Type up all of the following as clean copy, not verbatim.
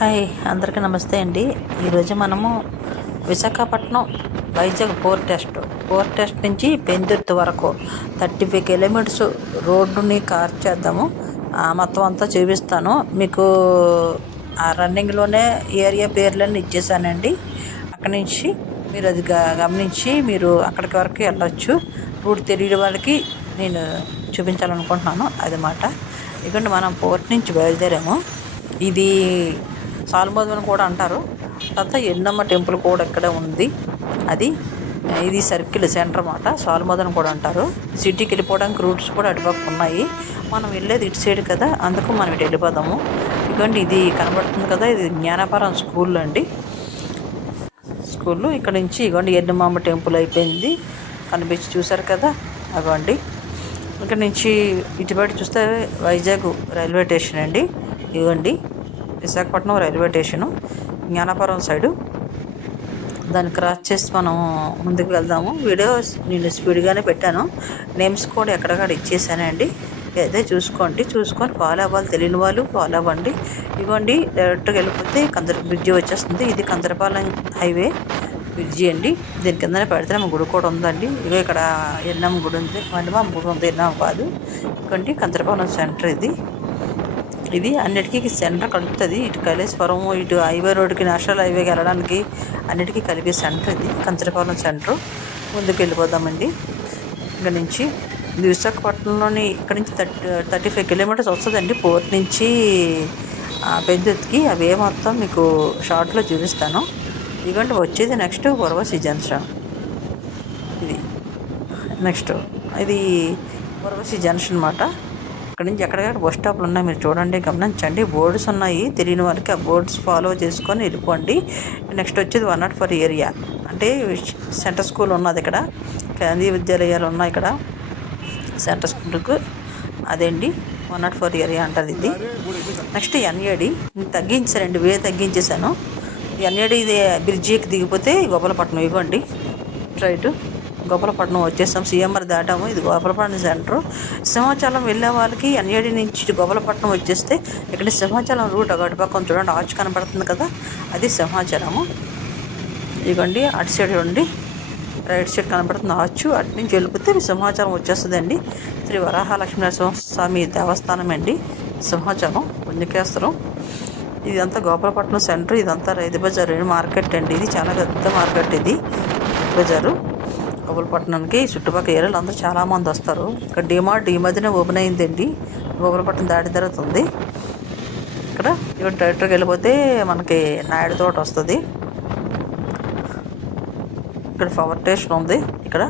Hi, అందరికీ నమస్తే అండి. ఈరోజు మనము విశాఖపట్నం వైజాగ్ పోర్ టెస్ట్ నుంచి పెందుర్తి వరకు 35 కిలోమీటర్స్ రోడ్డుని కవర్ చేద్దాము. మొత్తం అంతా చూపిస్తాను మీకు. ఆ రన్నింగ్లోనే ఏరియా పేర్లన్నీ ఇచ్చేసానండి. అక్కడి నుంచి మీరు అది గమనించి మీరు అక్కడికి వరకు వెళ్ళొచ్చు. రూట్ తెలియని వాళ్ళకి నేను చూపించాలనుకుంటున్నాను అది మాట. ఎందుకంటే మనం పోర్ట్ నుంచి బయలుదేరాము. ఇది సాల్మోదన్ కూడా అంటారు. తర్వాత ఎన్నమ్మ టెంపుల్ కూడా ఇక్కడే ఉంది. ఇది సర్కిల్ సెంటర్ అన్నమాట. సాల్మోదన్ కూడా అంటారు. సిటీకి వెళ్ళిపోవడానికి రూట్స్ కూడా అటుపక్క ఉన్నాయి. మనం వెళ్ళేది ఇటు సైడ్ కదా, అందుకు మనం ఇటు వెళ్ళిపోదాము. ఇదిగోండి, ఇది కనబడుతుంది కదా, ఇది జ్ఞానపరం స్కూల్ అండి. స్కూల్లో ఇక్కడ నుంచి ఇగోండి ఎన్నమ్మ టెంపుల్ అయిపోయింది కనిపించి చూసారు కదా, అగోండి. ఇక్కడ నుంచి ఇటుబడి చూస్తే వైజాగ్ రైల్వే స్టేషన్ అండి. ఇవ్వండి Visakhapatnam railway station, Gnanapuram side. దాన్ని క్రాస్ చేసి మనం ముందుకు వెళ్దాము. వీడియోస్ నేను స్పీడ్గానే పెట్టాను. నేమ్స్ కూడా ఎక్కడక్కడ ఇచ్చేసానండి. అదే చూసుకొని ఫాలో అవ్వాలి. తెలియని వాళ్ళు ఫాలో అవ్వండి. ఇవ్వండి డైరెక్ట్గా వెళ్ళిపోతే బ్రిడ్జి వచ్చేస్తుంది. ఇది కందరపాలెం హైవే బ్రిడ్జి అండి. దీని కిందనే పెడితే మా గుడి కూడా ఉందండి. ఇగో ఇక్కడ ఎన్నమ్మ గుడి ఉంది. మళ్ళీ మా గుడి ఉంది, ఎన్నమ్మ కాదు. ఇవ్వండి కందరపాలెం సెంటర్ ఇది అన్నిటికీ సెంటర్ కలుపుతుంది. ఇటు కైలాసపురం, ఇటు హైవే రోడ్డుకి, నేషనల్ హైవేకి వెళ్ళడానికి అన్నిటికీ కలిపే సెంటర్ ఇది కంచరపాలెం సెంటర్. ముందుకు వెళ్ళిపోదామండి. ఇక్కడ నుంచి విశాఖపట్నంలోని ఇక్కడ నుంచి 35 కిలోమీటర్స్ వస్తుందండి పోర్ట్ నుంచి పెందుర్తికి. అవే మొత్తం మీకు షార్ట్లో చూపిస్తాను. ఇదిగోండి వచ్చేది నెక్స్ట్ ఉర్వశి జంక్షన్. ఇది ఉర్వశి జంక్షన్ అన్నమాట. ఇక్కడ నుంచి ఎక్కడికక్కడ బస్ స్టాప్లు ఉన్నాయి, మీరు చూడండి, గమనించండి. బోర్డ్స్ ఉన్నాయి, తెలియని వారికి ఆ బోర్డ్స్ ఫాలో చేసుకొని వెళ్ళిపోండి. నెక్స్ట్ వచ్చేది 104 ఏరియా, అంటే సెంటర్ స్కూల్ ఉన్నది ఇక్కడ. కేంద్రీయ విద్యాలయాలు ఉన్నాయి ఇక్కడ సెంటర్ స్కూల్కు. అదేండి 104 ఏరియా అంటారు ఇది. నెక్స్ట్ ఎన్ఏడి తగ్గించారండి, తగ్గించేశాను. ఎన్ఏడి ఇది బ్రిడ్జికి దిగిపోతే గోపాలపట్నం. ఇవ్వండి రైట్, గోపాలపట్నం వచ్చేస్తాం. సీఎంఆర్ దాటాము. ఇది గోపాలపట్నం సెంటర్. సింహాచలం వెళ్ళే వాళ్ళకి ఎన్ఏడి నుంచి గోపాలపట్నం వచ్చేస్తే ఇక్కడ సింహాచలం రూట్ అటు పక్కన చూడండి, ఆర్చ్ కనపడుతుంది కదా, అది సింహాచలము. ఇదిగోండి అటు సైడ్ ఉండి రైట్ సైడ్ కనపడుతుంది ఆర్చ్. అటు నుంచి వెళ్ళిపోతే సింహాచలం వచ్చేస్తుందండి. శ్రీ వరాహలక్ష్మీనరసింహ స్వామి దేవస్థానం అండి సింహాచలం పుణ్యకేశ్వరం. ఇదంతా గోపాలపట్నం సెంటర్. ఇదంతా రైతు బజార్ మార్కెట్ అండి. ఇది చాలా పెద్ద మార్కెట్. ఇది బజారు గోపాలపట్నానికి చుట్టుపక్కల ఏరియాలు అందరూ చాలామంది వస్తారు. ఇక్కడ డిమార్ట్ ఈ మధ్యనే ఓపెన్ అయిందండి. గోపాలపట్నం దాటిన తర్వాత ఉంది. ఇక్కడ డైరెక్టర్కి వెళ్ళిపోతే మనకి నాయుడు తోట వస్తుంది. ఇక్కడ పవర్ స్టేషన్ ఉంది. ఇక్కడ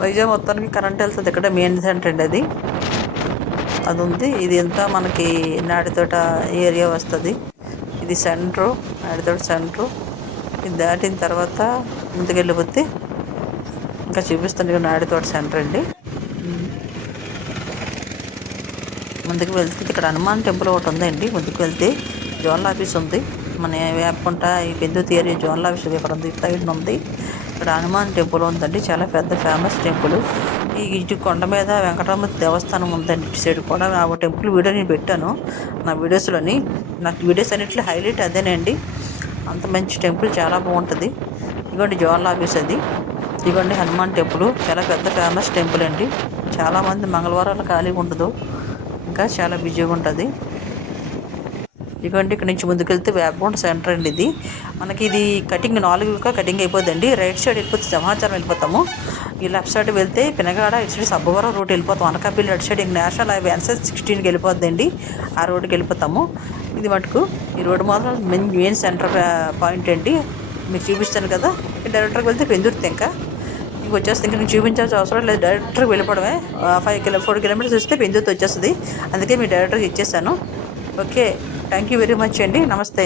వైజాగ్ మొత్తానికి కరెంట్ వెళ్తుంది. ఇక్కడ మెయిన్ సెంటర్ అండి అది ఉంది. ఇది అంతా మనకి నాయుడుతోట ఏరియా వస్తుంది. ఇది సెంటరు, నాయుడుతోట సెంటరు. ఇది దాటిన తర్వాత ముందుకు వెళ్ళిపోతే ఇంకా చూపిస్తాను. నాయుడుతోట సెంటర్ అండి. ముందుకు వెళ్తే ఇక్కడ హనుమాన్ టెంపుల్ ఒకటి ఉందండి. ముందుకు వెళ్తే జోనల్ ఆఫీస్ ఉంది. మన వేపకుంట ఈ పెందుర్తి ఏరియా జోనల్ ఆఫీస్ ఇక్కడ ఉంది, సైడ్ ఉంది. ఇక్కడ హనుమాన్ టెంపుల్ ఉందండి, చాలా పెద్ద ఫేమస్ టెంపుల్. ఇటు కొండ మీద వెంకటరమణ దేవస్థానం ఉందండి. ఇటు సైడ్ కూడా ఆ టెంపుల్ వీడియో నేను పెట్టాను నా వీడియోస్లోని. నాకు వీడియోస్ అన్నింటిలో హైలైట్ అదేనండి. అంత మంచి టెంపుల్, చాలా బాగుంటుంది. ఇదిగోండి జోనల్ ఆఫీస్ అది. ఇదిగోండి హనుమాన్ టెంపుల్, చాలా పెద్ద ఫేమస్ టెంపుల్ అండి. చాలామంది మంగళవారాలు ఖాళీగా ఉండదు, ఇంకా చాలా బిజీగా ఉంటుంది. ఇదిగోండి ఇక్కడ నుంచి ముందుకెళ్తే వేపకొండ సెంటర్ అండి. ఇది మనకి ఇది కటింగ్ 4గా కటింగ్ అయిపోద్దండి. రైట్ సైడ్ వెళ్ళిపోతే సింహాచలం వెళ్ళిపోతాము. ఈ లెఫ్ట్ సైడ్ వెళ్తే పినగాడ, ఇటు సైడ్ సబ్బవరం రూట్ వెళ్ళిపోతాం. అనకాపల్లి అటు సైడ్ నేషనల్ హైవే NH 16కి వెళ్ళిపోద్దండి. ఆ రోడ్డుకి వెళ్ళిపోతాము. ఇది మటుకు ఈ రోడ్డు మాత్రం మెయిన్ సెంటర్ పాయింట్ అండి. మీకు చూపిస్తాను కదా. డైరెక్టర్కి వెళ్తే పెందుర్తి. ఇంకా వచ్చేస్తే ఇంకా నేను చూపించాల్సిన అవసరం లేదు, డైరెక్టర్కి వెళ్ళిపోవడమే. 4 కిలోమీటర్స్ వస్తే పెందుర్తి వచ్చేస్తుంది. అందుకే మీ డైరెక్టర్కి ఇచ్చేసాను. Okay, thank you very much అండి. నమస్తే.